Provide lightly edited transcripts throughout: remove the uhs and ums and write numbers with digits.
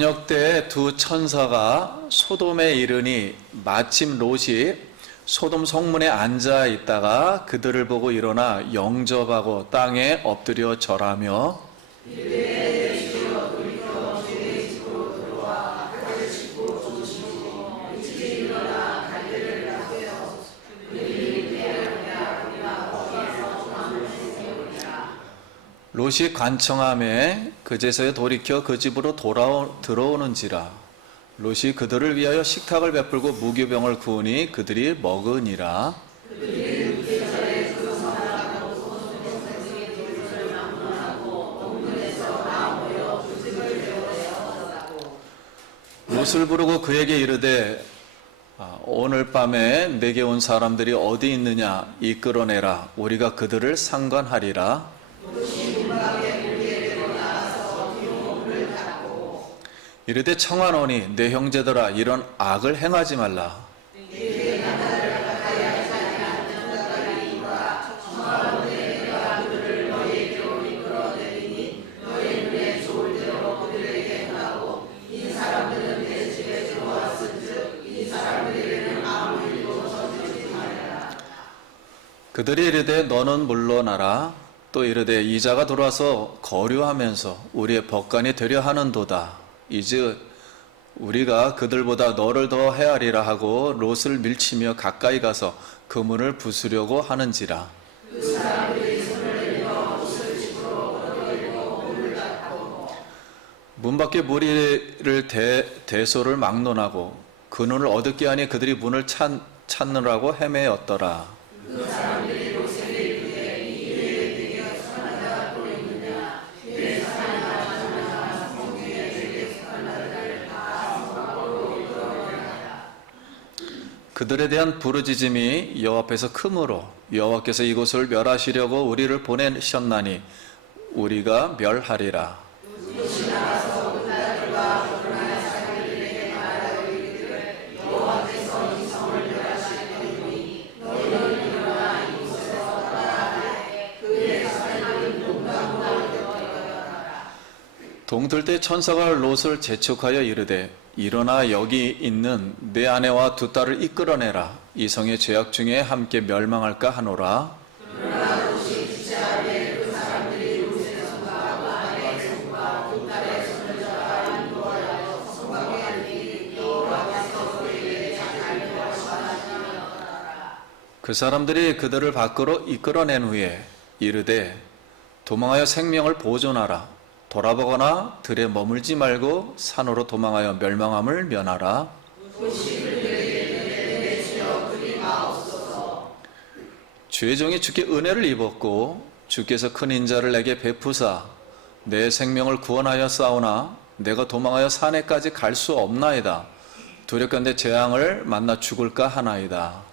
저녁 때 두 천사가 소돔에 이르니 마침 롯이 소돔 성문에 앉아 있다가 그들을 보고 일어나 영접하고 땅에 엎드려 절하며 롯이 관청함에 그제서야 돌이켜 그 집으로 들어오는지라. 롯이 그들을 위하여 식탁을 베풀고 무교병을 구우니 그들이 먹으니라. 롯을 부르고 그에게 이르되 오늘 밤에 내게 온 사람들이 어디 있느냐 이끌어내라. 우리가 그들을 상관하리라. 이르되 청하노니 내 형제들아 이런 악을 행하지 말라. 그들이 이르되 너는 물러나라. 또 이르되 이자가 들어와서 거류하면서 우리의 법관이 되려 하는도다. 이제 우리가 그들보다 너를 더 헤아리라 하고 롯을 밀치며 가까이 가서 그 문을 부수려고 하는지라. 문 밖에 무리를 대소를 막론하고 그 눈을 어둡게 하니 그들이 문을 찾느라고 헤매었더라. 그들에 대한 부르짖음이 여호와 앞에서 크므로 여호와께서 이곳을 멸하시려고 우리를 보내셨나니 우리가 멸하리라. 동들 때 천사가 롯을 재촉하여 이르되 일어나 여기 있는 내 아내와 두 딸을 이끌어내라. 이 성의 죄악 중에 함께 멸망할까 하노라. 그 사람들이 그들을 밖으로 이끌어낸 후에 이르되 도망하여 생명을 보존하라. 돌아보거나 들에 머물지 말고 산으로 도망하여 멸망함을 면하라. 주의 종이 주께 은혜를 입었고 주께서 큰 인자를 내게 베푸사 내 생명을 구원하여 싸우나 내가 도망하여 산에까지 갈 수 없나이다. 두렵건대 재앙을 만나 죽을까 하나이다.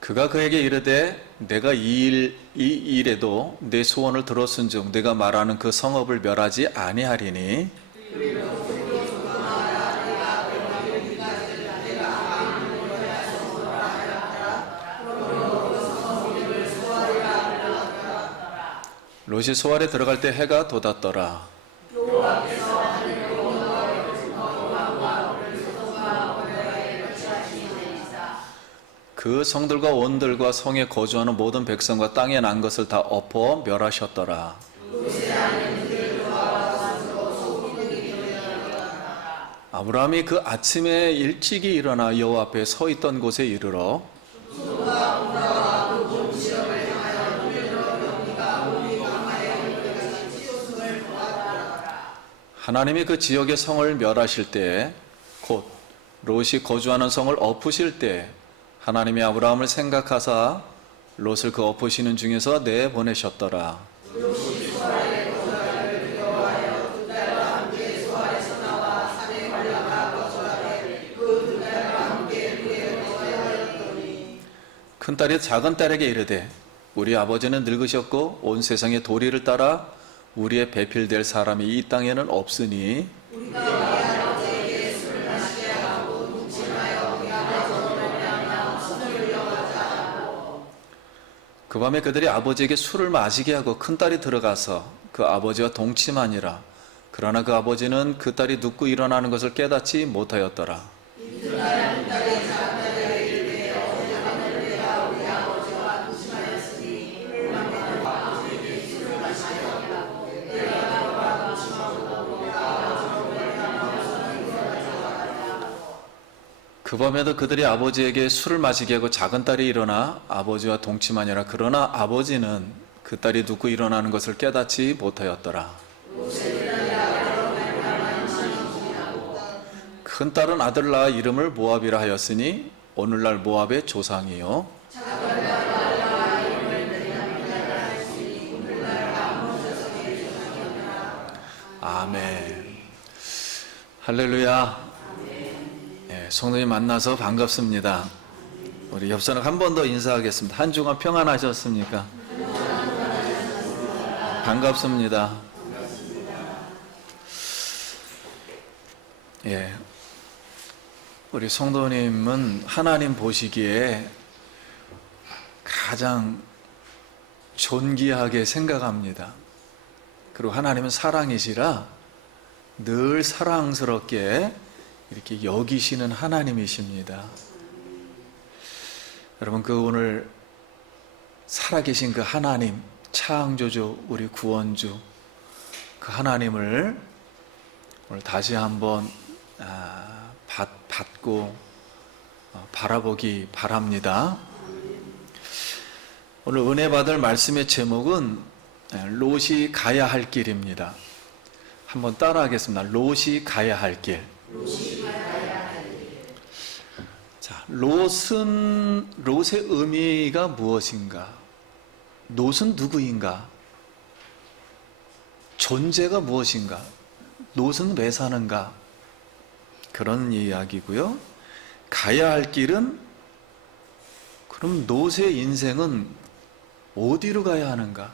그가 그에게 이르되 내가 이 일에도 내 소원을 들었은즉 내가 말하는 그 성읍을 멸하지 아니하리니 롯이 소알에 들어갈 때 해가 돋았더라. 그 성들과 원들과 성에 거주하는 모든 백성과 땅에 난 것을 다 엎어 멸하셨더라. 아브라함이 그 아침에 일찍이 일어나 여호와 앞에 서 있던 곳에 이르러 하나님이 그 지역의 성을 멸하실 때 곧 롯이 거주하는 성을 엎으실 때 하나님이 아브라함을 생각하사 롯을 그 엎으시는 중에서 내보내셨더라. 큰딸이 작은딸에게 이르되 우리 아버지는 늙으셨고 온 세상의 도리를 따라 우리의 배필될 사람이 이 땅에는 없으니 그 밤에 그들이 아버지에게 술을 마시게 하고 큰딸이 들어가서 그 아버지와 동침하니라. 그러나 그 아버지는 그 딸이 눕고 일어나는 것을 깨닫지 못하였더라. 그 밤에도 그들이 아버지에게 술을 마시게 하고 작은 딸이 일어나 아버지와 동침하니라. 그러나 아버지는 그 딸이 눕고 일어나는 것을 깨닫지 못하였더라. 큰 딸은 아들 낳아 이름을 모압이라 하였으니 오늘날 모압의 조상이요. 아멘. 할렐루야. 성도님 만나서 반갑습니다. 우리 옆사람 한 번 더 인사하겠습니다. 한 주간 평안하셨습니까? 반갑습니다. 예, 우리 성도님은 하나님 보시기에 가장 존귀하게 생각합니다. 그리고 하나님은 사랑이시라 늘 사랑스럽게 이렇게 여기시는 하나님이십니다. 여러분, 그 오늘 살아계신 그 하나님, 창조주, 우리 구원주, 그 하나님을 오늘 다시 한번 받고 바라보기 바랍니다. 오늘 은혜 받을 말씀의 제목은 롯이 가야 할 길입니다. 한번 따라하겠습니다. 롯이 가야 할 길. 자, 롯의 의미가 무엇인가? 롯은 누구인가? 존재가 무엇인가? 롯은 왜 사는가? 그런 이야기고요. 가야 할 길은, 그럼 롯의 인생은 어디로 가야 하는가?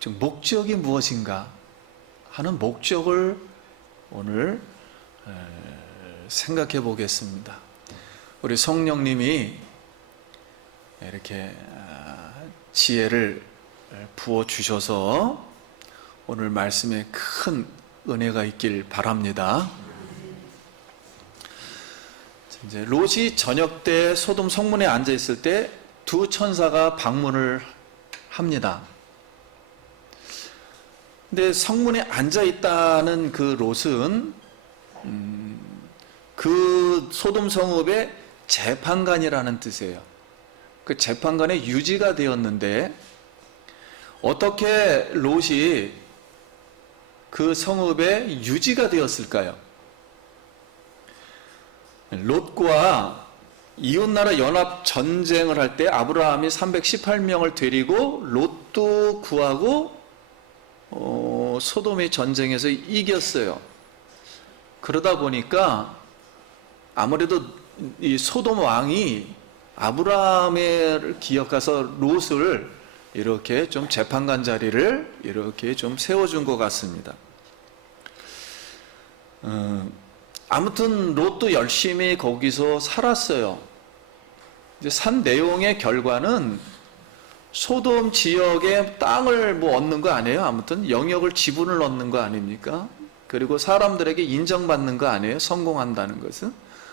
즉 목적이 무엇인가 하는 목적을 오늘 생각해 보겠습니다. 우리 성령님이 이렇게 지혜를 부어 주셔서 오늘 말씀에 큰 은혜가 있길 바랍니다. 이제 롯이 저녁 때 소돔 성문에 앉아 있을 때 두 천사가 방문을 합니다. 근데 성문에 앉아 있다는 그 롯은 그 소돔 성읍의 재판관이라는 뜻이에요. 그 재판관의 유지가 되었는데 어떻게 롯이 그 성읍의 유지가 되었을까요? 롯과 이웃나라 연합 전쟁을 할 때 아브라함이 318명을 데리고 롯도 구하고 소돔의 전쟁에서 이겼어요. 그러다 보니까 아무래도 이 소돔 왕이 아브라함을 기억해서 롯을 이렇게 좀 재판관 자리를 이렇게 좀 세워준 것 같습니다. 아무튼 롯도 열심히 거기서 살았어요. 이제 산 내용의 결과는 소돔 지역의 땅을 뭐 얻는 거 아니에요? 아무튼 영역을 지분을 얻는 거 아닙니까? 그리고 사람들에게 인정받는 거 아니에요? 성공한다는 것은?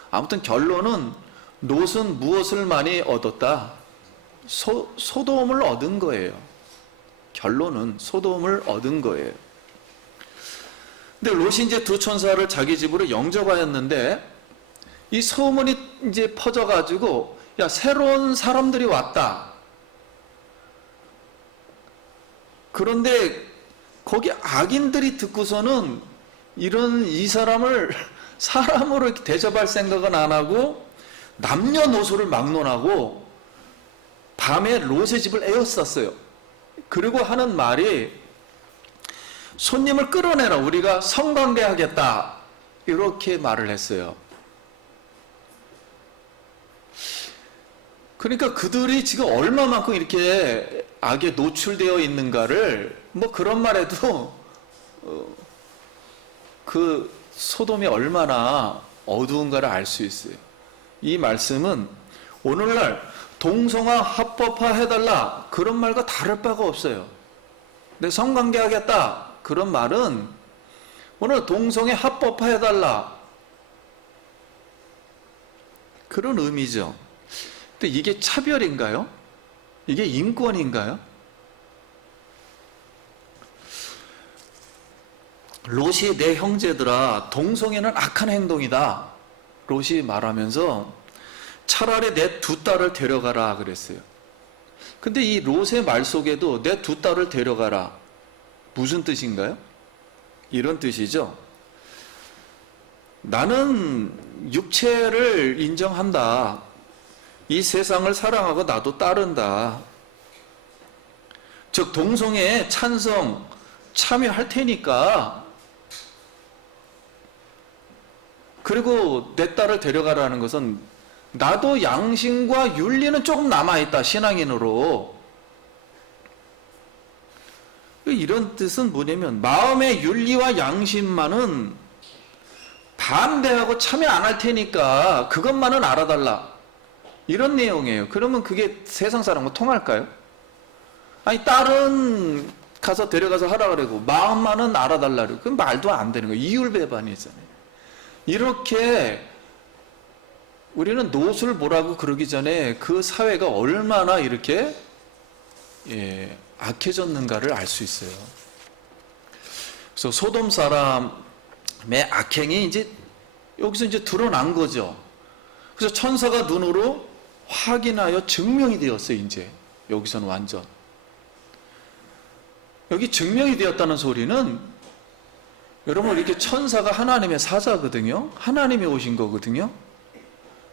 아무튼 결론은 롯은 무엇을 많이 얻었다? 소돔을 얻은 거예요. 결론은 소돔을 얻은 거예요. 근데 롯이 이제 두 천사를 자기 집으로 영접하였는데 이 소문이 이제 퍼져가지고 야, 새로운 사람들이 왔다. 그런데 거기 악인들이 듣고서는 이 사람을 사람으로 대접할 생각은 안 하고 남녀노소를 막론하고 밤에 롯의 집을 에워쌌어요. 그리고 하는 말이 손님을 끌어내라. 우리가 성관계하겠다. 이렇게 말을 했어요. 그러니까 그들이 지금 얼마만큼 이렇게 악에 노출되어 있는가를 뭐 그런 말에도 그 소돔이 얼마나 어두운가를 알 수 있어요. 이 말씀은 오늘날 동성화 합법화 해달라 그런 말과 다를 바가 없어요. 내 성관계 하겠다 그런 말은 오늘 동성애 합법화 해달라 그런 의미죠. 근데 이게 차별인가요? 이게 인권인가요? 롯이 내 형제들아 동성애는 악한 행동이다. 롯이 말하면서 차라리 내 두 딸을 데려가라 그랬어요. 근데 이 롯의 말 속에도 내 두 딸을 데려가라 무슨 뜻인가요? 이런 뜻이죠. 나는 육체를 인정한다. 이 세상을 사랑하고 나도 따른다. 즉 동성애에 찬성 참여할 테니까 그리고 내 딸을 데려가라는 것은 나도 양심과 윤리는 조금 남아있다. 신앙인으로. 이런 뜻은 뭐냐면 마음의 윤리와 양심만은 반대하고 참여 안 할 테니까 그것만은 알아달라. 이런 내용이에요. 그러면 그게 세상 사람과 통할까요? 아니 딸은 가서 데려가서 하라 그러고 마음만은 알아달라 그러고 그건 말도 안 되는 거예요. 이율배반이잖아요. 이렇게 우리는 롯을 뭐라고 그러기 전에 그 사회가 얼마나 이렇게 악해졌는가를 알 수 있어요. 그래서 소돔 사람의 악행이 이제 여기서 이제 드러난 거죠. 그래서 천사가 눈으로 확인하여 증명이 되었어요. 이제 여기서는 완전 여기 증명이 되었다는 소리는 여러분 이렇게 천사가 하나님의 사자거든요. 하나님이 오신 거거든요.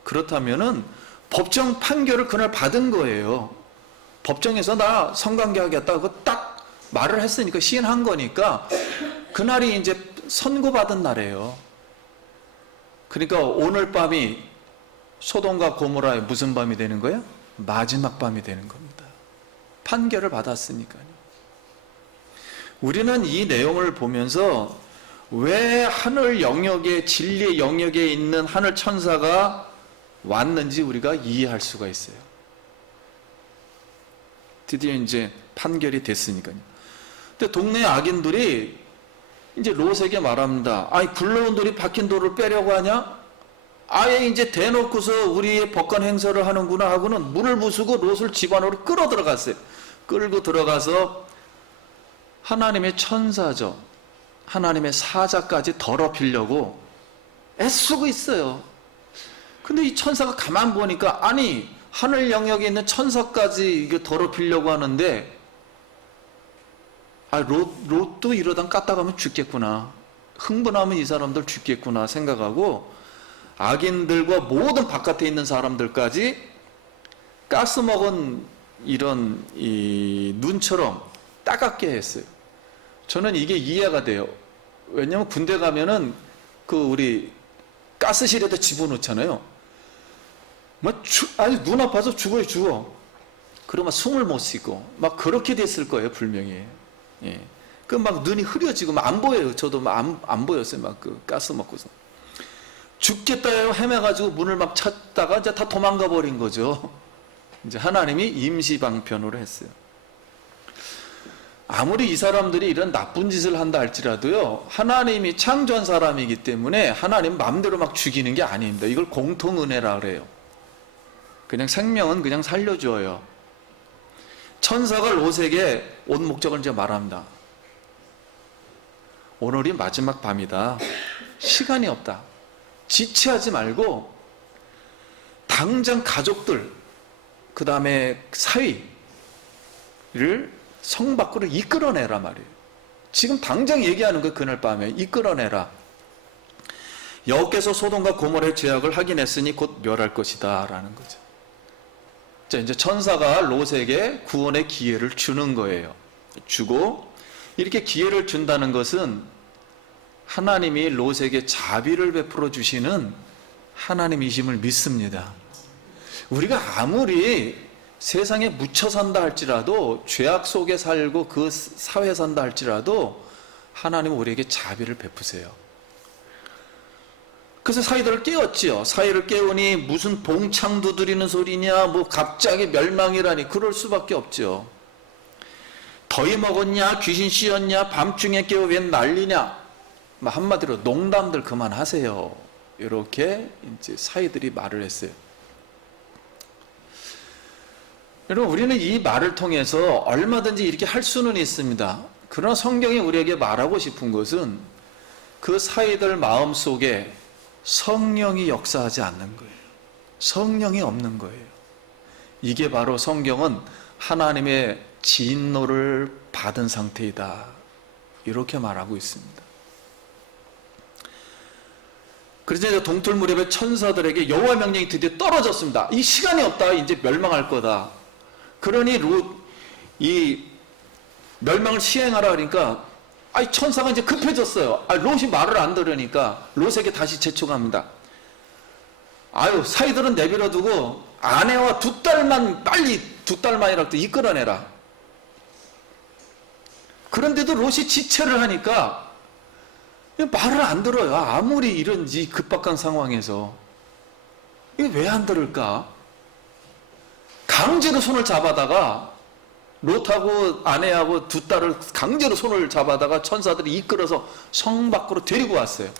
그렇다면은 법정 판결을 그날 받은 거예요. 법정에서 나 성관계 하겠다고 딱 말을 했으니까 시인한 거니까 그날이 이제 선고받은 날이에요. 그러니까 오늘 밤이 소돔과 고모라의 무슨 밤이 되는 거예요? 마지막 밤이 되는 겁니다. 판결을 받았으니까요. 우리는 이 내용을 보면서 왜 하늘 영역에 진리의 영역에 있는 하늘 천사가 왔는지 우리가 이해할 수가 있어요. 드디어 이제 판결이 됐으니까요. 근데 동네 악인들이 이제 롯에게 말합니다. 아니 굴러온 돌이 박힌 돌을 빼려고 하냐? 아예 이제 대놓고서 우리의 법관 행사를 하는구나 하고는 문을 부수고 롯을 집 안으로 끌어 들어갔어요. 끌고 들어가서 하나님의 천사죠. 하나님의 사자까지 더럽히려고 애쓰고 있어요. 근데 이 천사가 가만 보니까 아니 하늘 영역에 있는 천사까지 이게 더럽히려고 하는데 롯도 이러다 까딱하면 죽겠구나. 흥분하면 이 사람들 죽겠구나 생각하고 악인들과 모든 바깥에 있는 사람들까지 가스 먹은 이런 이 눈처럼 따갑게 했어요. 저는 이게 이해가 돼요. 왜냐면 군대 가면은 그 우리 가스실에다 집어넣잖아요. 아니 눈 아파서 죽어요, 죽어. 그러면 숨을 못 쉬고 막 그렇게 됐을 거예요, 분명히. 예. 그 막 눈이 흐려지고 막 안 보여요. 저도 막 안 보였어요, 막 그 가스 먹고서. 죽겠다 헤매가지고 문을 막 찾다가 이제 다 도망가 버린 거죠. 이제 하나님이 임시 방편으로 했어요. 아무리 이 사람들이 이런 나쁜 짓을 한다 할지라도요, 하나님이 창조한 사람이기 때문에 하나님 마음대로 막 죽이는 게 아닙니다. 이걸 공통은혜라 그래요. 그냥 생명은 그냥 살려줘요. 천사가 롯에게 온 목적을 이제 말합니다. 오늘이 마지막 밤이다. 시간이 없다. 지체하지 말고 당장 가족들, 그 다음에 사위를 성 밖으로 이끌어내라 말이에요. 지금 당장 얘기하는 거 그날 밤에 이끌어내라. 여호께서 소돔과 고모라의 죄악을 확인했으니 곧 멸할 것이다 라는 거죠. 자, 이제 천사가 롯에게 구원의 기회를 주는 거예요. 주고 이렇게 기회를 준다는 것은 하나님이 롯에게 자비를 베풀어 주시는 하나님이심을 믿습니다. 우리가 아무리 세상에 묻혀 산다 할지라도, 죄악 속에 살고 그 사회에 산다 할지라도 하나님은 우리에게 자비를 베푸세요. 그래서 사이들을 깨웠지요. 사이를 깨우니 무슨 봉창 두드리는 소리냐, 뭐 갑자기 멸망이라니, 그럴 수밖에 없죠. 더위 먹었냐, 귀신 씌었냐, 밤중에 깨워 웬 난리냐, 한마디로 농담들 그만하세요. 이렇게 이제 사이들이 말을 했어요. 여러분, 우리는 이 말을 통해서 얼마든지 이렇게 할 수는 있습니다. 그러나 성경이 우리에게 말하고 싶은 것은 그 사이들 마음 속에 성령이 역사하지 않는 거예요. 성령이 없는 거예요. 이게 바로 성경은 하나님의 진노를 받은 상태이다, 이렇게 말하고 있습니다. 그래서 이제 동틀 무렵에 천사들에게 여호와 명령이 드디어 떨어졌습니다. 이 시간이 없다, 이제 멸망할 거다. 그러니 이 멸망을 시행하라 그러니까 천사가 이제 급해졌어요. 롯이 말을 안 들으니까 롯에게 다시 재촉합니다. 사이들은 내버려 두고 아내와 2딸만, 빨리 2딸만이라도 이끌어내라. 그런데도 롯이 지체를 하니까 말을 안 들어요. 아무리 이런 이 급박한 상황에서. 이게 왜 안 들을까? 강제로 손을 잡아다가 롯하고 아내하고 2딸을 강제로 손을 잡아다가 천사들이 이끌어서 성 밖으로 데리고 왔어요.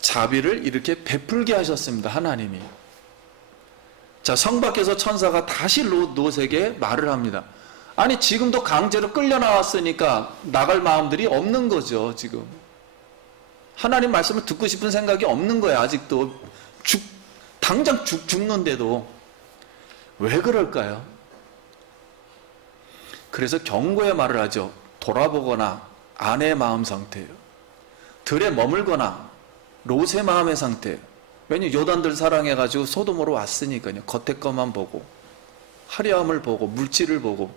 자비를 이렇게 베풀게 하셨습니다, 하나님이. 자, 성 밖에서 천사가 다시 롯에게 말을 합니다. 아니, 지금도 강제로 끌려 나왔으니까 나갈 마음들이 없는 거죠, 지금. 하나님 말씀을 듣고 싶은 생각이 없는 거예요, 아직도. 당장 죽는데도. 왜 그럴까요? 그래서 경고의 말을 하죠. 돌아보거나 아내의 마음 상태예요. 들에 머물거나 롯의 마음의 상태예요. 왜냐면 요단들 사랑해가지고 소돔으로 왔으니까요. 겉에 것만 보고, 화려함을 보고, 물질을 보고.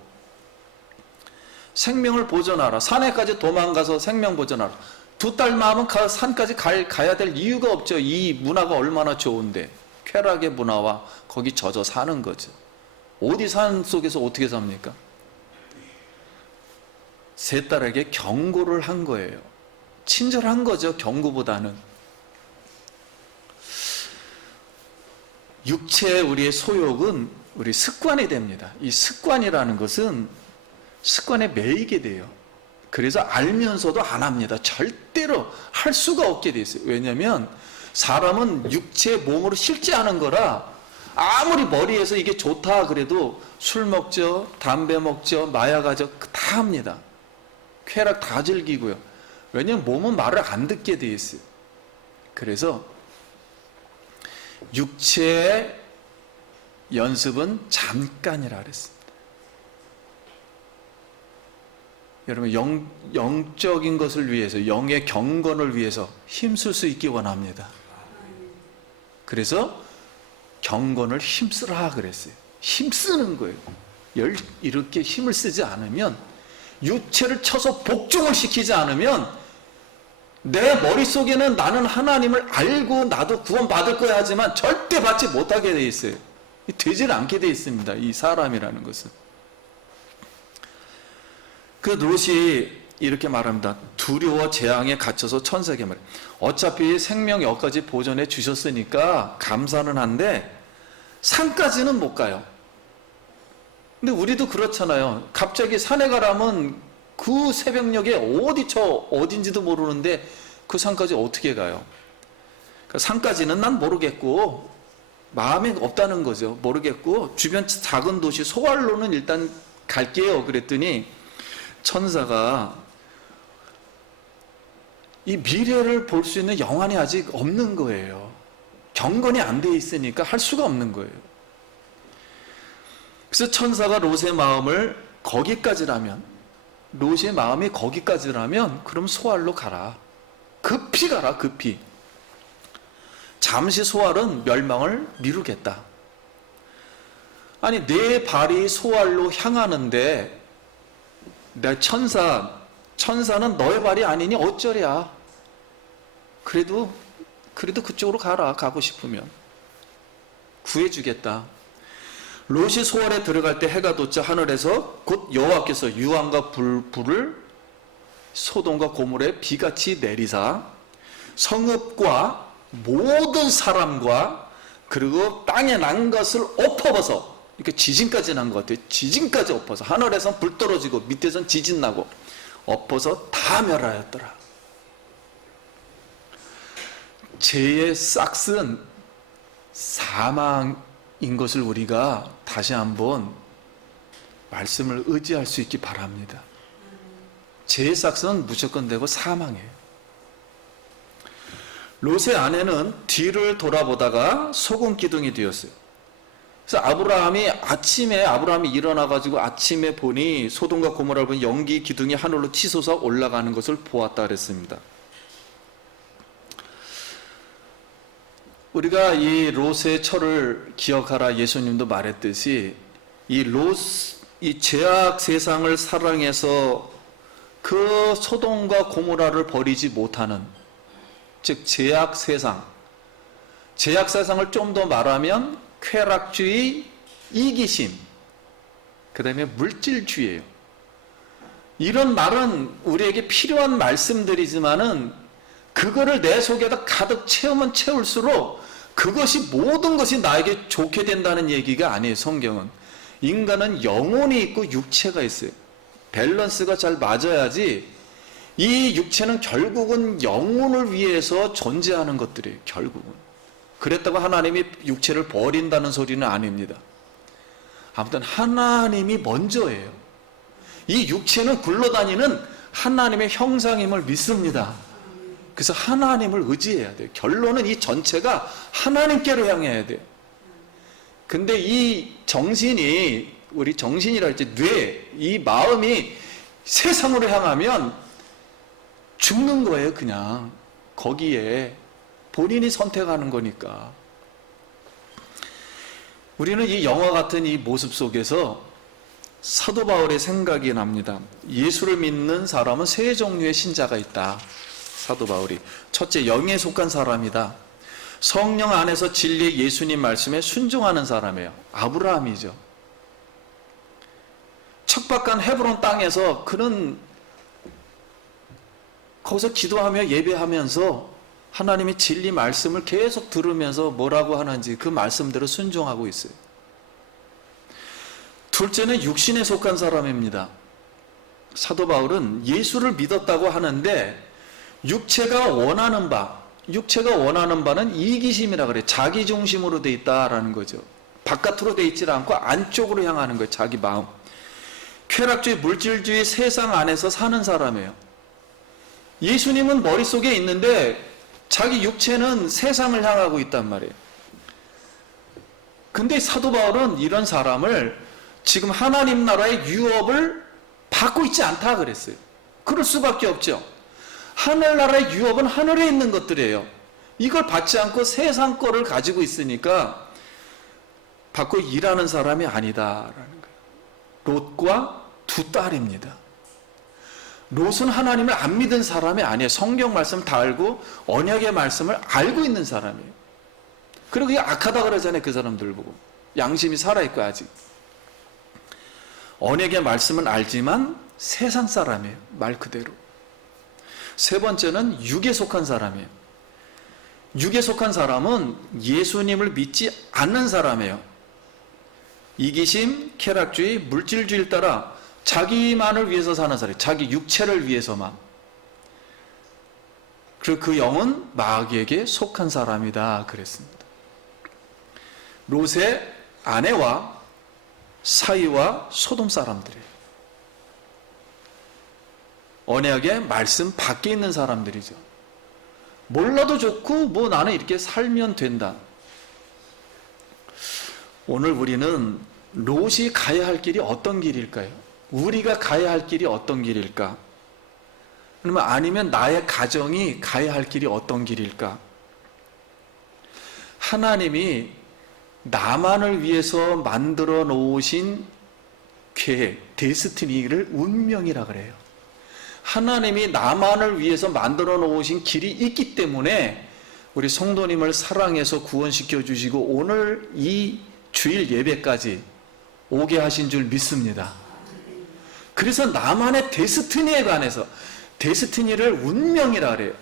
생명을 보존하라. 산에까지 도망가서 생명 보존하라. 2딸 마음은 산까지 가야 될 이유가 없죠. 이 문화가 얼마나 좋은데. 쾌락의 문화와 거기 젖어 사는 거죠. 어디 산 속에서 어떻게 삽니까? 세 딸에게 경고를 한 거예요. 친절한 거죠, 경고보다는. 육체의 우리의 소욕은 우리 습관이 됩니다. 이 습관이라는 것은 습관에 매이게 돼요. 그래서 알면서도 안 합니다. 절대로 할 수가 없게 돼 있어요. 왜냐하면 사람은 육체의 몸으로 실제하는 거라 아무리 머리에서 이게 좋다 그래도 술 먹죠, 담배 먹죠, 마약하죠, 다 합니다. 쾌락 다 즐기고요. 왜냐하면 몸은 말을 안 듣게 돼 있어요. 그래서 육체의 연습은 잠깐이라 그랬습니다. 여러분, 영적인 것을 위해서, 영의 경건을 위해서 힘쓸 수 있기 원합니다. 그래서 경건을 힘쓰라 그랬어요. 힘쓰는 거예요. 이렇게 힘을 쓰지 않으면, 육체를 쳐서 복종을 시키지 않으면 내 머릿속에는 나는 하나님을 알고 나도 구원받을 거야 하지만 절대 받지 못하게 돼 있어요. 되질 않게 돼 있습니다, 이 사람이라는 것은. 그 롯이 이렇게 말합니다. 두려워 재앙에 갇혀서 천사에게 말해요. 어차피 생명 여기까지 보존해 주셨으니까 감사는 한데 산까지는 못 가요. 근데 우리도 그렇잖아요. 갑자기 산에 가라면 그 새벽녘에 어딘지도 모르는데 그 산까지 어떻게 가요? 그러니까 산까지는 난 모르겠고, 마음에 없다는 거죠. 모르겠고, 주변 작은 도시 소알로는 일단 갈게요. 그랬더니 천사가 이 미래를 볼 수 있는 영안이 아직 없는 거예요. 경건이 안 돼 있으니까 할 수가 없는 거예요. 그래서 천사가 롯의 마음을 거기까지라면, 롯의 마음이 거기까지라면 그럼 소알로 가라. 급히 가라, 급히. 잠시 소알은 멸망을 미루겠다. 아니, 내 발이 소알로 향하는데 내 천사는 너의 발이 아니니 어쩌랴. 그래도 그쪽으로 가라, 가고 싶으면. 구해주겠다. 롯이 소알에 들어갈 때 해가 돋자 하늘에서 곧 여호와께서 유황과 불을 소돔과 고모라에 비같이 내리사 성읍과 모든 사람과 그리고 땅에 난 것을 엎어버서, 이렇게 지진까지 난 것 같아요. 지진까지 엎어서, 하늘에선 불 떨어지고 밑에선 지진 나고 엎어서 다 멸하였더라. 죄의 싹은 사망인 것을 우리가 다시 한번 말씀을 의지할 수 있기 바랍니다. 죄의 싹은 무조건 되고 사망이에요. 롯의 아내는 뒤를 돌아보다가 소금 기둥이 되었어요. 그래서 아브라함이 일어나가지고 아침에 보니 소돔과 고모라를 보니 연기 기둥이 하늘로 치솟아 올라가는 것을 보았다 그랬습니다. 우리가 이 롯의 철을 기억하라 예수님도 말했듯이 이 죄악 세상을 사랑해서 그 소돔과 고모라를 버리지 못하는, 즉 죄악 세상을 좀 더 말하면 쾌락주의, 이기심, 그 다음에 물질주의예요. 이런 말은 우리에게 필요한 말씀들이지만은 그거를 내 속에다 가득 채우면 채울수록 그것이 모든 것이 나에게 좋게 된다는 얘기가 아니에요. 성경은 인간은 영혼이 있고 육체가 있어요. 밸런스가 잘 맞아야지. 이 육체는 결국은 영혼을 위해서 존재하는 것들이에요. 결국은. 그랬다고 하나님이 육체를 버린다는 소리는 아닙니다. 아무튼 하나님이 먼저예요. 이 육체는 굴러다니는 하나님의 형상임을 믿습니다. 그래서 하나님을 의지해야 돼요. 결론은 이 전체가 하나님께로 향해야 돼요. 근데 이 정신이, 우리 정신이라 할지 이 마음이 세상으로 향하면 죽는 거예요. 그냥 거기에 본인이 선택하는 거니까. 우리는 이 영화 같은 이 모습 속에서 사도 바울의 생각이 납니다. 예수를 믿는 사람은 세 종류의 신자가 있다. 사도 바울이 첫째, 영에 속한 사람이다. 성령 안에서 진리의 예수님 말씀에 순종하는 사람이에요. 아브라함이죠. 척박한 헤브론 땅에서 그는 거기서 기도하며 예배하면서 하나님의 진리 말씀을 계속 들으면서 뭐라고 하는지 그 말씀대로 순종하고 있어요. 둘째는 육신에 속한 사람입니다. 사도 바울은 예수를 믿었다고 하는데 육체가 원하는 바는 이기심이라 그래요. 자기 중심으로 돼 있다라는 거죠. 바깥으로 돼 있지 않고 안쪽으로 향하는 거예요. 자기 마음. 쾌락주의, 물질주의, 세상 안에서 사는 사람이에요. 예수님은 머릿속에 있는데 자기 육체는 세상을 향하고 있단 말이에요. 근데 사도 바울은 이런 사람을 지금 하나님 나라의 유업을 받고 있지 않다 그랬어요. 그럴 수밖에 없죠. 하늘나라의 유업은 하늘에 있는 것들이에요. 이걸 받지 않고 세상 거를 가지고 있으니까 받고 일하는 사람이 아니다라는 거예요. 롯과 두 딸입니다. 롯은 하나님을 안 믿은 사람이 아니에요. 성경 말씀 다 알고 언약의 말씀을 알고 있는 사람이에요. 그리고 그게 악하다 그러잖아요. 그 사람들 보고. 양심이 살아있고 아직. 언약의 말씀은 알지만 세상 사람이에요. 말 그대로. 세 번째는 육에 속한 사람이에요. 육에 속한 사람은 예수님을 믿지 않는 사람이에요. 이기심, 쾌락주의, 물질주의를 따라 자기만을 위해서 사는 사람, 자기 육체를 위해서만. 그리고 그 영은 마귀에게 속한 사람이다 그랬습니다. 롯의 아내와 사위와 소돔 사람들이에요. 언약의 말씀 밖에 있는 사람들이죠. 몰라도 좋고 뭐 나는 이렇게 살면 된다. 오늘 우리는 롯이 가야 할 길이 어떤 길일까요? 우리가 가야 할 길이 어떤 길일까? 그러면 아니면 나의 가정이 가야 할 길이 어떤 길일까? 하나님이 나만을 위해서 만들어 놓으신 계획, 데스티니를 운명이라 그래요. 하나님이 나만을 위해서 만들어 놓으신 길이 있기 때문에 우리 성도님을 사랑해서 구원시켜 주시고 오늘 이 주일 예배까지 오게 하신 줄 믿습니다. 그래서 나만의 데스티니에 관해서 데스티니를 운명이라 그래요.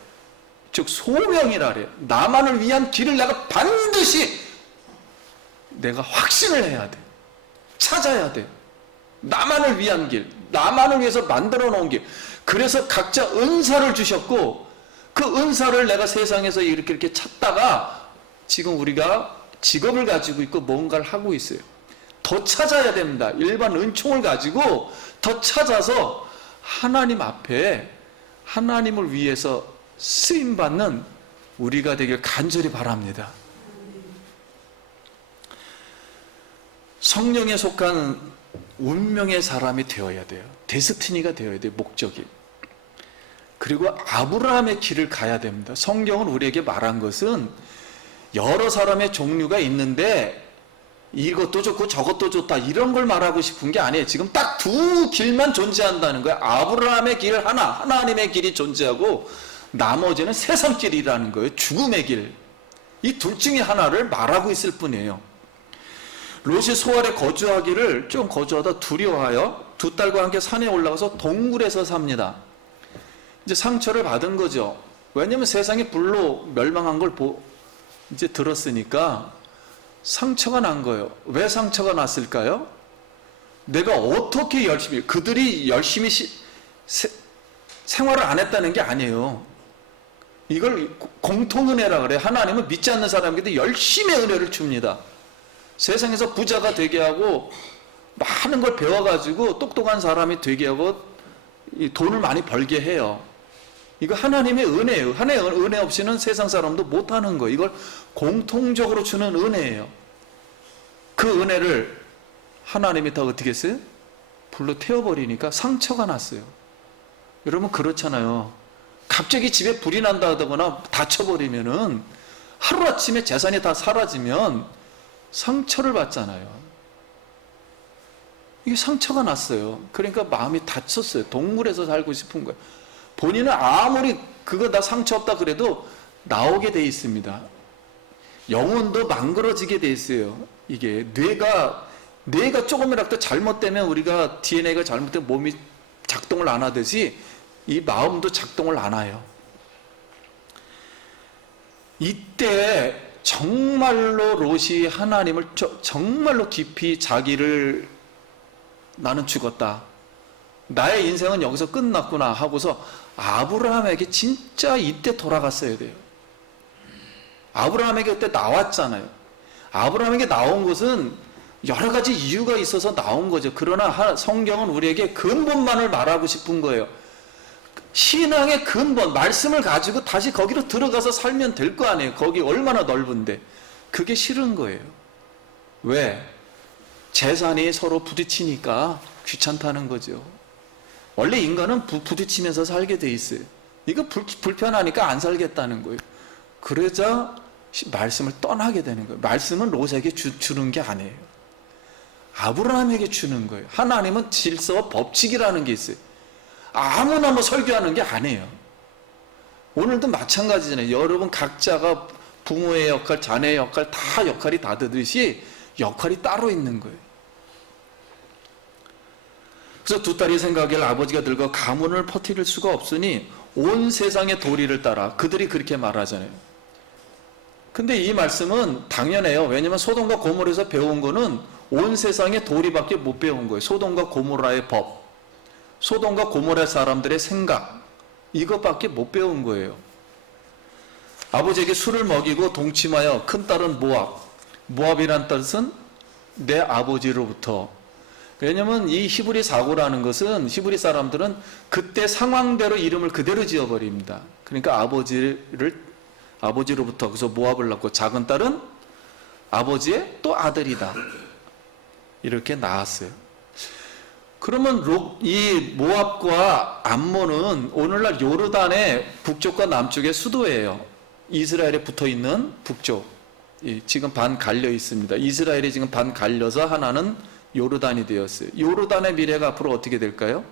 즉 소명이라 그래요. 나만을 위한 길을 내가 반드시 내가 확신을 해야 돼. 찾아야 돼. 나만을 위한 길, 나만을 위해서 만들어 놓은 길. 그래서 각자 은사를 주셨고 그 은사를 내가 세상에서 이렇게 찾다가 지금 우리가 직업을 가지고 있고 뭔가를 하고 있어요. 더 찾아야 됩니다. 일반 은총을 가지고 더 찾아서 하나님 앞에 하나님을 위해서 쓰임받는 우리가 되길 간절히 바랍니다. 성령에 속한 운명의 사람이 되어야 돼요. 데스티니가 되어야 돼요. 목적이. 그리고 아브라함의 길을 가야 됩니다. 성경은 우리에게 말한 것은 여러 사람의 종류가 있는데 이것도 좋고 저것도 좋다 이런 걸 말하고 싶은 게 아니에요. 지금 딱 두 길만 존재한다는 거예요. 아브라함의 길 하나, 하나님의 길이 존재하고 나머지는 세상 길이라는 거예요. 죽음의 길. 이 둘 중에 하나를 말하고 있을 뿐이에요. 롯이 소알에 거주하기를 좀 거주하다 두려워하여 두 딸과 함께 산에 올라가서 동굴에서 삽니다. 이제 상처를 받은 거죠. 왜냐면 세상이 불로 멸망한 걸 이제 들었으니까 상처가 난 거예요. 왜 상처가 났을까요? 내가 어떻게 그들이 열심히 생활을 안 했다는 게 아니에요. 이걸 공통은혜라 그래요. 하나님은 믿지 않는 사람에게도 열심히 은혜를 줍니다. 세상에서 부자가 되게 하고 많은 걸 배워가지고 똑똑한 사람이 되게 하고 돈을 많이 벌게 해요. 이거 하나님의 은혜예요. 하나님의 은혜 없이는 세상 사람도 못하는 거예요. 이걸 공통적으로 주는 은혜예요. 그 은혜를 하나님이 다 어떻게 했어요? 불로 태워버리니까 상처가 났어요. 여러분 그렇잖아요. 갑자기 집에 불이 난다 하거나 다쳐버리면은 하루아침에 재산이 다 사라지면 상처를 받잖아요. 이게 상처가 났어요. 그러니까 마음이 다쳤어요. 동굴에서 살고 싶은 거예요. 본인은 아무리 그거 다 상처 없다 그래도 나오게 돼 있습니다. 영혼도 망그러지게 돼 있어요. 이게 뇌가 조금이라도 잘못되면 우리가 DNA가 잘못되면 몸이 작동을 안 하듯이 이 마음도 작동을 안 해요. 이때 정말로 롯이 하나님을 정말로 깊이 자기를 나는 죽었다. 나의 인생은 여기서 끝났구나 하고서 아브라함에게 진짜 이때 돌아갔어야 돼요. 아브라함에게 그때 나왔잖아요. 아브라함에게 나온 것은 여러 가지 이유가 있어서 나온 거죠. 그러나 성경은 우리에게 근본만을 말하고 싶은 거예요. 신앙의 근본, 말씀을 가지고 다시 거기로 들어가서 살면 될 거 아니에요. 거기 얼마나 넓은데. 그게 싫은 거예요. 왜? 재산이 서로 부딪히니까 귀찮다는 거죠. 원래 인간은 부딪히면서 살게 돼 있어요. 이거 불편하니까 안 살겠다는 거예요. 그러자 말씀을 떠나게 되는 거예요. 말씀은 롯에게 주는 게 아니에요. 아브라함에게 주는 거예요. 하나님은 질서와 법칙이라는 게 있어요. 아무나 설교하는 게 아니에요. 오늘도 마찬가지잖아요. 여러분 각자가 부모의 역할, 자녀의 역할 다 역할이 다르듯이 역할이 따로 있는 거예요. 그래서 두 딸이 생각하기를 아버지가 늙어 가문을 퍼뜨릴 수가 없으니 온 세상의 도리를 따라 그들이 그렇게 말하잖아요. 근데 이 말씀은 당연해요. 왜냐하면 소돔과 고모라에서 배운 거는 온 세상의 도리밖에 못 배운 거예요. 소돔과 고모라의 법, 소돔과 고모라 사람들의 생각, 이것밖에 못 배운 거예요. 아버지에게 술을 먹이고 동침하여 큰딸은 모압이란 뜻은 내 아버지로부터. 왜냐면 이 히브리 사고라는 것은 히브리 사람들은 그때 상황대로 이름을 그대로 지어버립니다. 그러니까 아버지로부터, 그래서 모압을 낳고 작은 딸은 아버지의 또 아들이다. 이렇게 나왔어요. 그러면 이 모압과 암몬은 오늘날 요르단의 북쪽과 남쪽의 수도예요. 이스라엘에 붙어 있는 북쪽. 지금 반 갈려 있습니다. 이스라엘이 지금 반 갈려서 하나는 요르단이 되었어요. 요르단의 미래가 앞으로 어떻게 될까요?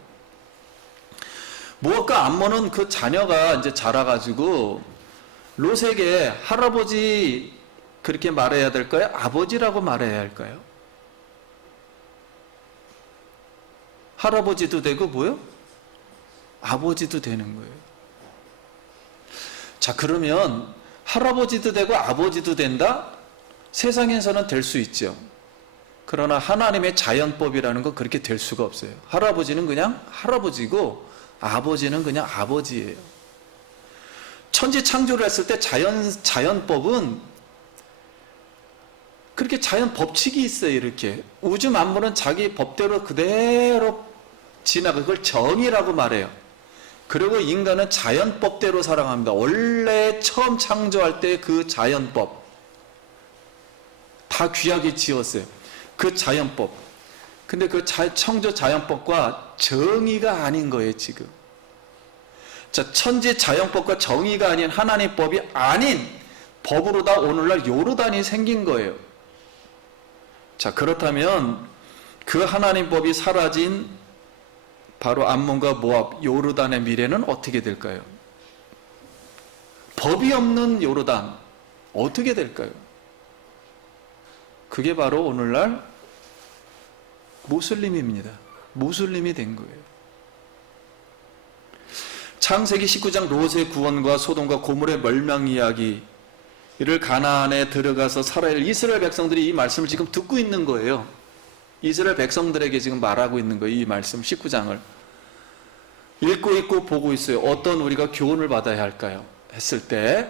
모압과 암몬은 그 자녀가 이제 자라가지고 롯에게 할아버지 그렇게 말해야 될까요? 아버지라고 말해야 할까요? 할아버지도 되고 뭐요? 아버지도 되는 거예요. 자, 그러면 할아버지도 되고 아버지도 된다? 세상에서는 될 수 있죠. 그러나 하나님의 자연법이라는 건 그렇게 될 수가 없어요. 할아버지는 그냥 할아버지고 아버지는 그냥 아버지예요. 천지 창조를 했을 때 자연법은 그렇게 자연 법칙이 있어요. 이렇게 우주 만물은 자기 법대로 그대로 지나가, 그걸 정의라고 말해요. 그리고 인간은 자연법대로 살아갑니다. 원래 처음 창조할 때 그 자연법 다 귀하게 지었어요. 그 자연법. 근데 그 창조 자연법과 정의가 아닌 거예요, 지금. 자, 천지 자연법과 정의가 아닌 하나님 법이 아닌 법으로다 오늘날 요르단이 생긴 거예요. 자, 그렇다면 그 하나님 법이 사라진 바로 암몬과 모압, 요르단의 미래는 어떻게 될까요? 법이 없는 요르단 어떻게 될까요? 그게 바로 오늘날 모슬림입니다. 모슬림이 된 거예요. 창세기 19장 롯의 구원과 소돔과 고모르의 멸망 이야기를 가나안에 들어가서 살아야 할 이스라엘 백성들이 이 말씀을 지금 듣고 있는 거예요. 이스라엘 백성들에게 지금 말하고 있는 거예요. 이 말씀 19장을 읽고 있고 보고 있어요. 어떤 우리가 교훈을 받아야 할까요? 했을 때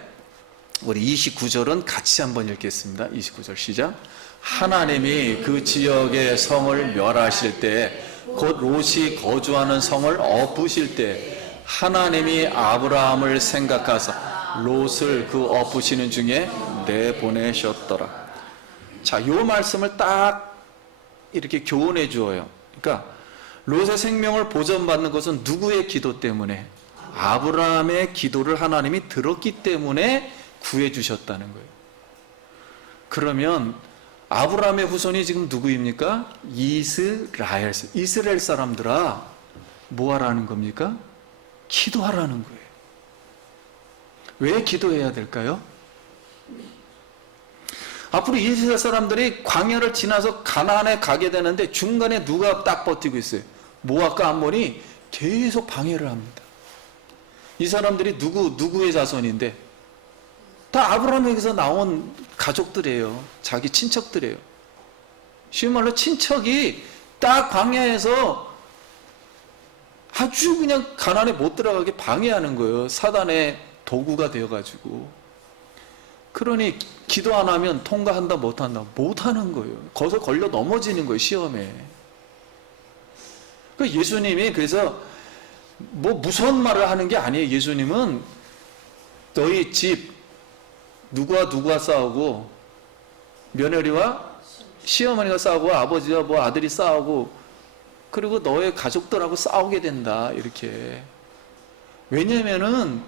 우리 29절은 같이 한번 읽겠습니다. 29절 시작. 하나님이 그 지역의 성을 멸하실 때, 곧 롯이 거주하는 성을 엎으실 때 하나님이 아브라함을 생각하사 롯을 그 엎으시는 중에 내보내셨더라. 자, 이 말씀을 딱 이렇게 교훈해 주어요. 그러니까 롯의 생명을 보전받는 것은 누구의 기도 때문에? 아브라함의 기도를 하나님이 들었기 때문에 구해 주셨다는 거예요. 그러면 아브라함의 후손이 지금 누구입니까? 이스라엘 사람들아, 뭐 하라는 겁니까? 기도하라는 거예요. 왜 기도해야 될까요? 앞으로 이스라엘 사람들이 광야를 지나서 가나안에 가게 되는데 중간에 누가 딱 버티고 있어요? 모압과 암몬이 계속 방해를 합니다. 이 사람들이 누구의 자손인데? 다 아브라함에게서 나온 가족들이에요. 자기 친척들이에요. 쉬운 말로 친척이 딱 광야에서 아주 그냥 가나안에 못 들어가게 방해하는 거예요. 사단의 도구가 되어가지고. 그러니 기도 안 하면 통과한다 못한다 못하는 거예요. 거기서 걸려 넘어지는 거예요. 시험에. 예수님이 그래서 뭐 무서운 말을 하는 게 아니에요. 예수님은 너희 집 누구와 싸우고 며느리와 시어머니가 싸우고 아버지와 뭐 아들이 싸우고 그리고 너의 가족들하고 싸우게 된다. 이렇게. 왜냐면은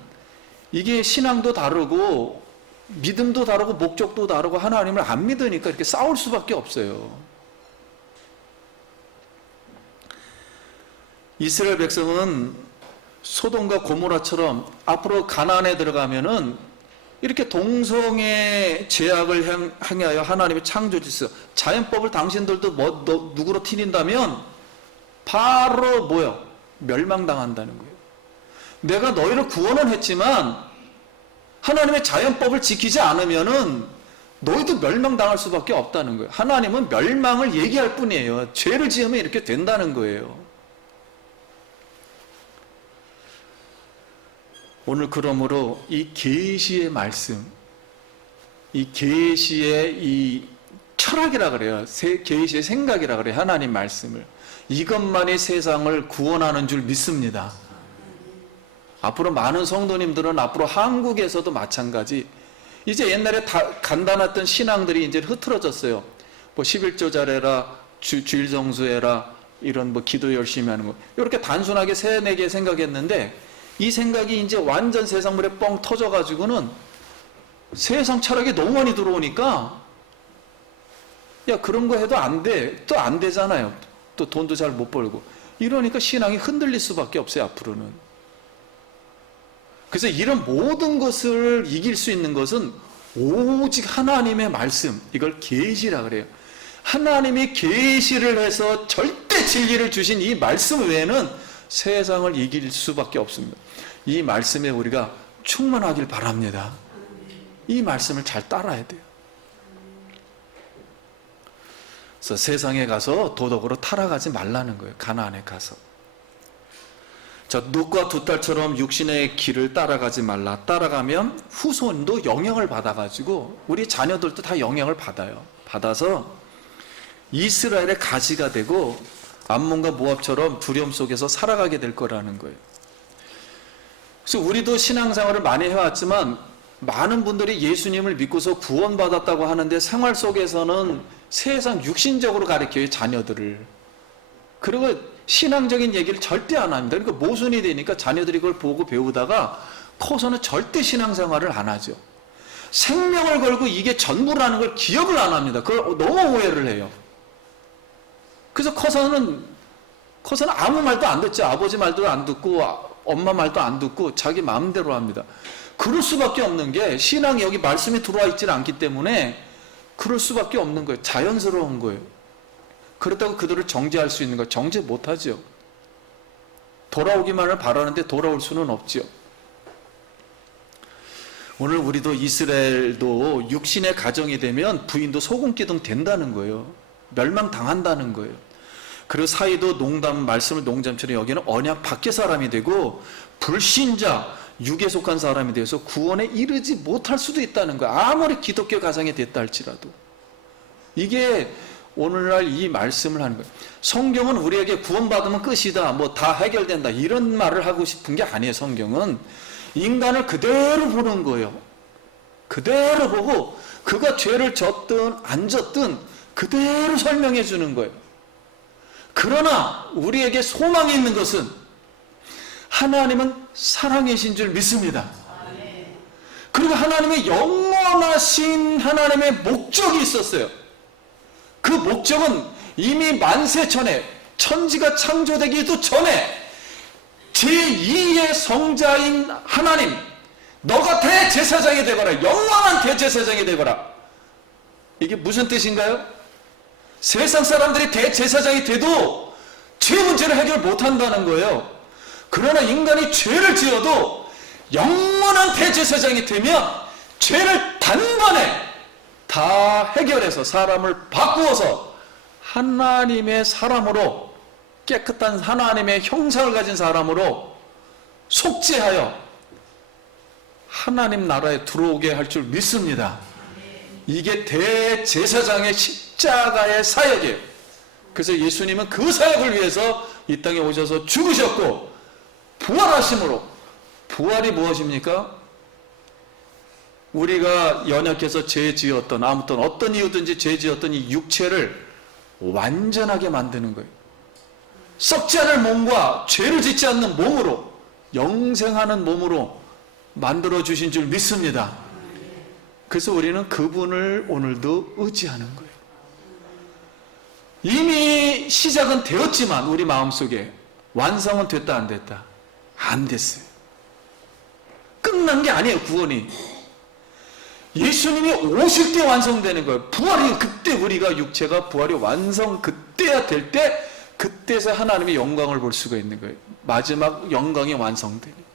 이게 신앙도 다르고 믿음도 다르고 목적도 다르고 하나님을 안 믿으니까 이렇게 싸울 수밖에 없어요. 이스라엘 백성은 소돔과 고모라처럼 앞으로 가나안에 들어가면은 이렇게 동성애 죄악을 행하여 하나님의 창조 질서, 자연법을 당신들도 누구로 티닌다면 바로 뭐요? 멸망당한다는 거예요. 내가 너희를 구원은 했지만 하나님의 자연법을 지키지 않으면은 너희도 멸망당할 수밖에 없다는 거예요. 하나님은 멸망을 얘기할 뿐이에요. 죄를 지으면 이렇게 된다는 거예요. 오늘 그러므로 이 계시의 말씀, 이 계시의 이 철학이라 그래요. 계시의 생각이라 그래요. 하나님 말씀을. 이것만이 세상을 구원하는 줄 믿습니다. 앞으로 많은 성도님들은 앞으로 한국에서도 마찬가지. 이제 옛날에 다 간단했던 신앙들이 이제 흐트러졌어요. 뭐 11조 잘해라, 주일 성수해라, 이런 뭐 기도 열심히 하는 거. 이렇게 단순하게 3-4개 생각했는데 이 생각이 이제 완전 세상물에 뻥 터져가지고는 세상 철학이 너무 많이 들어오니까 야, 그런 거 해도 안 돼. 또 안 되잖아요. 또 돈도 잘 못 벌고. 이러니까 신앙이 흔들릴 수밖에 없어요, 앞으로는. 그래서 이런 모든 것을 이길 수 있는 것은 오직 하나님의 말씀, 이걸 계시라 그래요. 하나님이 계시를 해서 절대 진리를 주신 이 말씀 외에는 세상을 이길 수밖에 없습니다. 이 말씀에 우리가 충만하길 바랍니다. 이 말씀을 잘 따라야 돼요. 그래서 세상에 가서 도덕으로 타락하지 말라는 거예요. 가나안에 가서. 자, 눕과 두 딸처럼 육신의 길을 따라가지 말라. 따라가면 후손도 영향을 받아가지고 우리 자녀들도 다 영향을 받아요. 받아서 이스라엘의 가시가 되고 암몬과 모압처럼 두려움 속에서 살아가게 될 거라는 거예요. 그래서 우리도 신앙생활을 많이 해왔지만 많은 분들이 예수님을 믿고서 구원받았다고 하는데 생활 속에서는 세상 육신적으로 가르쳐요, 자녀들을. 그리고 신앙적인 얘기를 절대 안 합니다. 그러니까 모순이 되니까 자녀들이 그걸 보고 배우다가 커서는 절대 신앙생활을 안 하죠. 생명을 걸고 이게 전부라는 걸 기억을 안 합니다. 그걸 너무 오해를 해요. 그래서 커서는 아무 말도 안 듣죠. 아버지 말도 안 듣고 엄마 말도 안 듣고 자기 마음대로 합니다. 그럴 수밖에 없는 게 신앙이 여기 말씀이 들어와 있지 않기 때문에 그럴 수밖에 없는 거예요. 자연스러운 거예요. 그렇다고 그들을 정죄할 수 있는 거 정죄 못하죠. 돌아오기만을 바라는데 돌아올 수는 없죠. 오늘 우리도 이스라엘도 육신의 가정이 되면 부인도 소금기둥 된다는 거예요. 멸망당한다는 거예요. 그리고 사이도 말씀을 농담처럼 여기는 언약 밖의 사람이 되고 불신자, 육에 속한 사람이 되어서 구원에 이르지 못할 수도 있다는 거예요. 아무리 기독교 가정이 됐다 할지라도. 이게 오늘날 이 말씀을 하는 거예요. 성경은 우리에게 구원받으면 끝이다, 뭐 다 해결된다, 이런 말을 하고 싶은 게 아니에요. 성경은 인간을 그대로 보는 거예요. 그대로 보고 그가 죄를 졌든 안 졌든 그대로 설명해 주는 거예요. 그러나 우리에게 소망이 있는 것은 하나님은 사랑이신 줄 믿습니다. 그리고 하나님의 영원하신 하나님의 목적이 있었어요. 그 목적은 이미 만세전에 천지가 창조되기도 전에 제2의 성자인 하나님, 너가 대제사장이 되거라, 영원한 대제사장이 되거라. 이게 무슨 뜻인가요? 세상 사람들이 대제사장이 돼도 죄 문제를 해결 못한다는 거예요. 그러나 인간이 죄를 지어도 영원한 대제사장이 되면 죄를 단번에 다 해결해서 사람을 바꾸어서 하나님의 사람으로, 깨끗한 하나님의 형상을 가진 사람으로 속죄하여 하나님 나라에 들어오게 할 줄 믿습니다. 이게 대제사장의 십자가의 사역이에요. 그래서 예수님은 그 사역을 위해서 이 땅에 오셔서 죽으셨고 부활하심으로, 부활이 무엇입니까? 우리가 연약해서 죄 지었던, 아무튼 어떤 이유든지 죄 지었던 이 육체를 완전하게 만드는 거예요. 썩지 않을 몸과 죄를 짓지 않는 몸으로, 영생하는 몸으로 만들어 주신 줄 믿습니다. 그래서 우리는 그분을 오늘도 의지하는 거예요. 이미 시작은 되었지만 우리 마음속에 완성은 됐다 안 됐다? 안 됐어요. 끝난 게 아니에요. 구원이 예수님이 오실 때 완성되는 거예요. 부활이 그때, 우리가 육체가 부활이 완성 그때야 될 때, 그때서 하나님의 영광을 볼 수가 있는 거예요. 마지막 영광이 완성되는 거예요.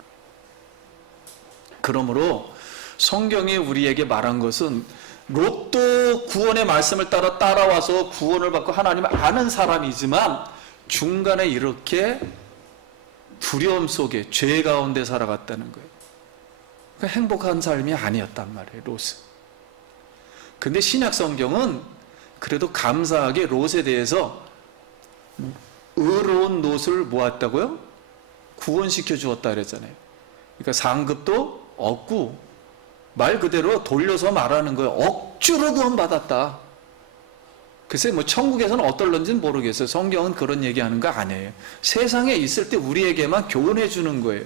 그러므로 성경이 우리에게 말한 것은 롯도 구원의 말씀을 따라와서 구원을 받고 하나님을 아는 사람이지만 중간에 이렇게 두려움 속에 죄 가운데 살아갔다는 거예요. 그러니까 행복한 삶이 아니었단 말이에요, 롯은. 근데 신약 성경은 그래도 감사하게 롯에 대해서 의로운 롯을 모았다고요? 구원시켜 주었다 그랬잖아요. 그러니까 상급도 없고 말 그대로 돌려서 말하는 거예요. 억지로 구원받았다. 글쎄 뭐 천국에서는 어떨런지는 모르겠어요. 성경은 그런 얘기하는 거 아니에요. 세상에 있을 때 우리에게만 교훈해 주는 거예요.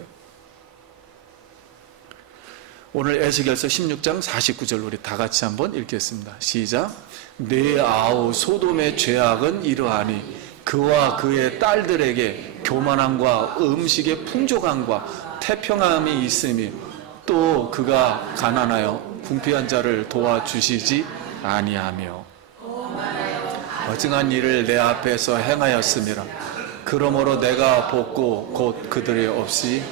오늘 에스겔서 16장 49절 우리 다 같이 한번 읽겠습니다. 시작. 내 아우 소돔의 죄악은 이러하니 그와 그의 딸들에게 교만함과 음식의 풍족함과 태평함이 있음이, 또 그가 가난하여 궁핍한 자를 도와주시지 아니하며 어증한 일을 내 앞에서 행하였음이라. 그러므로 내가 복고 곧 그들이 없이.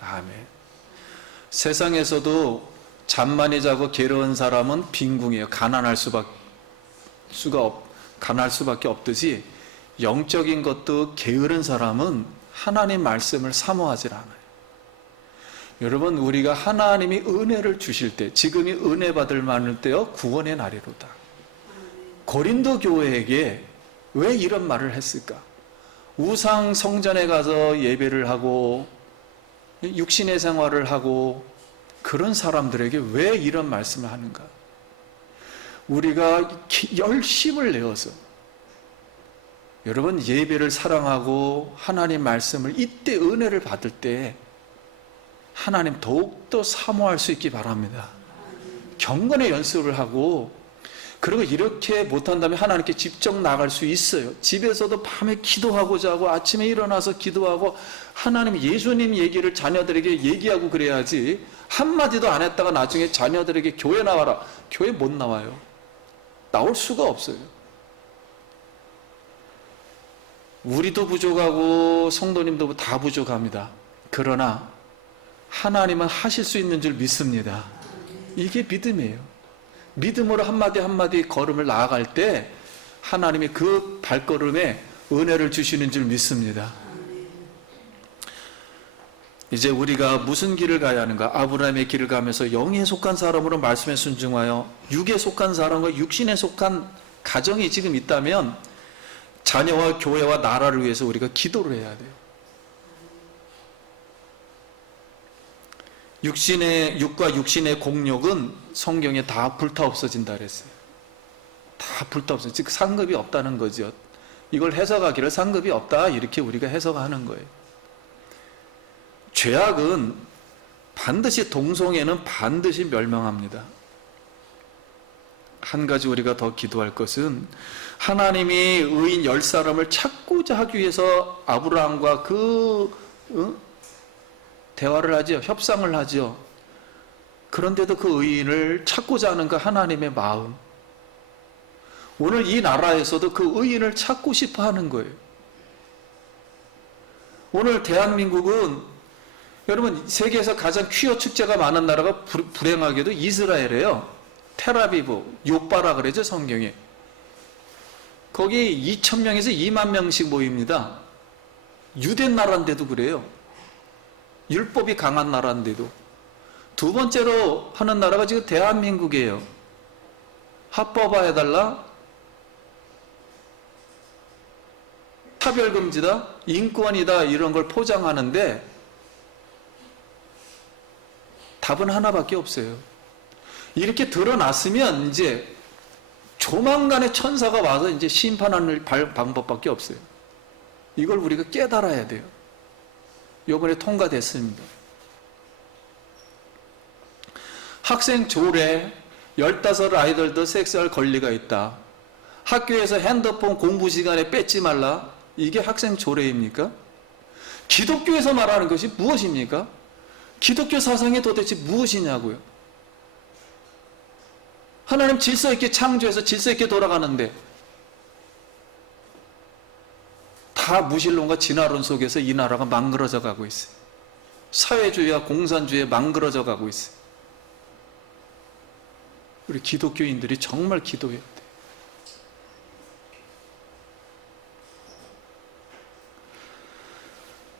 아멘. 세상에서도 잠 많이 자고 게으른 사람은 빈궁이에요. 가난할 수밖에 없듯이 영적인 것도 게으른 사람은 하나님 말씀을 사모하지 않아요. 여러분, 우리가 하나님이 은혜를 주실 때, 지금이 은혜 받을 만할 때요 구원의 날이로다. 고린도 교회에게 왜 이런 말을 했을까? 우상 성전에 가서 예배를 하고 육신의 생활을 하고 그런 사람들에게 왜 이런 말씀을 하는가? 우리가 열심을 내어서 여러분 예배를 사랑하고 하나님 말씀을 이때 은혜를 받을 때 하나님 더욱더 사모할 수 있기 바랍니다. 경건의 연습을 하고, 그리고 이렇게 못한다면 하나님께 직접 나갈 수 있어요. 집에서도 밤에 기도하고 자고 아침에 일어나서 기도하고 하나님 예수님 얘기를 자녀들에게 얘기하고 그래야지, 한마디도 안 했다가 나중에 자녀들에게 교회 나와라. 교회 못 나와요. 나올 수가 없어요. 우리도 부족하고 성도님도 다 부족합니다. 그러나 하나님은 하실 수 있는 줄 믿습니다. 이게 믿음이에요. 믿음으로 한마디 한마디 걸음을 나아갈 때 하나님이 그 발걸음에 은혜를 주시는 줄 믿습니다. 이제 우리가 무슨 길을 가야 하는가? 아브라함의 길을 가면서 영에 속한 사람으로 말씀에 순종하여 육에 속한 사람과 육신에 속한 가정이 지금 있다면 자녀와 교회와 나라를 위해서 우리가 기도를 해야 돼요. 육과 육신의 공욕은 성경에 다 불타 없어진다 그랬어요. 다 불타 없어져. 즉 상급이 없다는 거죠. 이걸 해석하기를 상급이 없다 이렇게 우리가 해석하는 거예요. 죄악은 반드시 동성애는 반드시 멸망합니다. 한 가지 우리가 더 기도할 것은 하나님이 의인 10사람을 찾고자 하기 위해서 아브라함과 대화를 하죠. 협상을 하죠. 그런데도 그 의인을 찾고자 하는 그 하나님의 마음, 오늘 이 나라에서도 그 의인을 찾고 싶어 하는 거예요. 오늘 대한민국은 여러분 세계에서 가장 퀴어 축제가 많은 나라가 불행하게도 이스라엘이에요. 텔아비브, 요빠라 그러죠 성경에. 거기 2,000명에서 2만 명씩 모입니다. 유대 나라인데도 그래요. 율법이 강한 나라인데도. 두 번째로 하는 나라가 지금 대한민국이에요. 합법화해달라, 차별금지다, 인권이다 이런 걸 포장하는데 답은 하나밖에 없어요. 이렇게 드러났으면 이제 조만간에 천사가 와서 이제 심판하는 방법밖에 없어요. 이걸 우리가 깨달아야 돼요. 이번에 통과됐습니다. 학생 조례 15 아이들도 섹스할 권리가 있다. 학교에서 핸드폰 공부 시간에 뺏지 말라. 이게 학생 조례입니까? 기독교에서 말하는 것이 무엇입니까? 기독교 사상이 도대체 무엇이냐고요? 하나님 질서 있게 창조해서 질서 있게 돌아가는데 다 무신론과 진화론 속에서 이 나라가 망그러져 가고 있어요. 사회주의와 공산주의에 망그러져 가고 있어요. 우리 기독교인들이 정말 기도해야 돼요.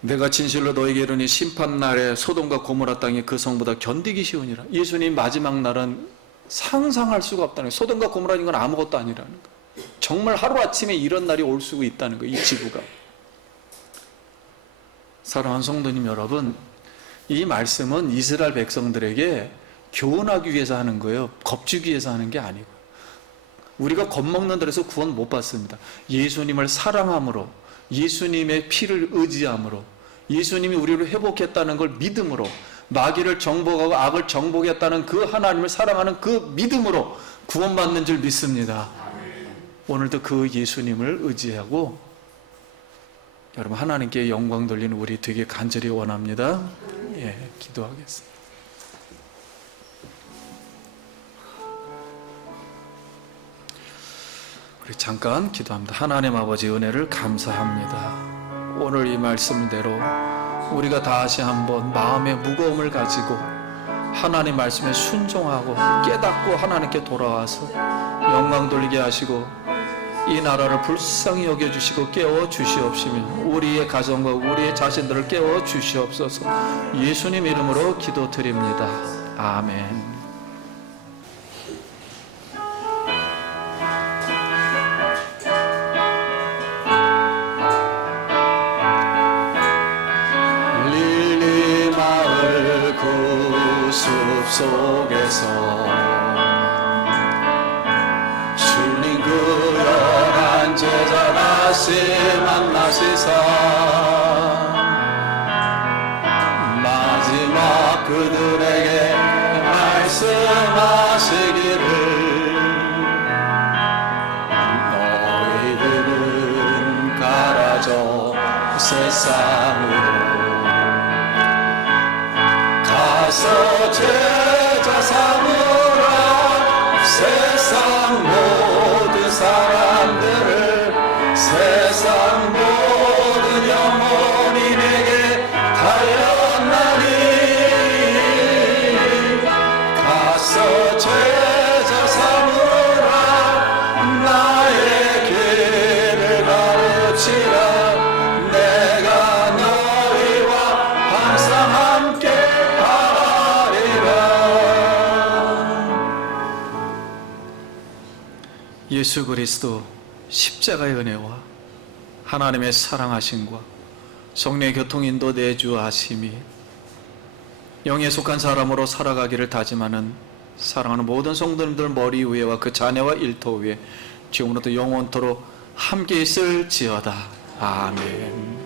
내가 진실로 너에게 이르니 심판날에 소돔과 고모라 땅이 그 성보다 견디기 쉬우니라. 예수님 마지막 날은 상상할 수가 없다는 거예요. 소돔과 고모라는 건 아무것도 아니라는 거예요. 정말 하루아침에 이런 날이 올 수 있다는 거예요. 이 지구가. 사랑하는 성도님 여러분, 이 말씀은 이스라엘 백성들에게 교훈하기 위해서 하는 거예요. 겁주기 위해서 하는 게 아니고. 우리가 겁먹는 데서 구원 못 받습니다. 예수님을 사랑함으로, 예수님의 피를 의지함으로, 예수님이 우리를 회복했다는 걸 믿음으로, 마귀를 정복하고 악을 정복했다는 그 하나님을 사랑하는 그 믿음으로 구원받는 줄 믿습니다. 오늘도 그 예수님을 의지하고 여러분 하나님께 영광 돌리는 우리 되게 간절히 원합니다. 예, 기도하겠습니다. 우리 잠깐 기도합니다. 하나님 아버지 은혜를 감사합니다. 오늘 이 말씀대로 우리가 다시 한번 마음의 무거움을 가지고 하나님 말씀에 순종하고 깨닫고 하나님께 돌아와서 영광 돌리게 하시고 이 나라를 불쌍히 여겨주시고 깨워주시옵시며 우리의 가정과 우리의 자신들을 깨워주시옵소서. 예수님 이름으로 기도드립니다. 아멘. 릴리 마을 그 숲속에서 주님 그 연한 제자 다시 만나시사 마지막 그들에게 말씀하시기를 너희들은 가라져 세상으로 가서 제자 삼으라 세상 모든 사람들을 세상 모든 영혼인에게 하였나니 가서 제자 삼으라 나의 길을 가르치라 내가 너희와 항상 함께 하리라. 예수 그리스도 십자가의 은혜와 하나님의 사랑하심과 성령의 교통 인도 내주하심이 영에 속한 사람으로 살아가기를 다짐하는 사랑하는 모든 성도님들 머리 위에와 그 자녀와 일터 위에 지금부터 영원토록 함께 있을지어다. 아멘.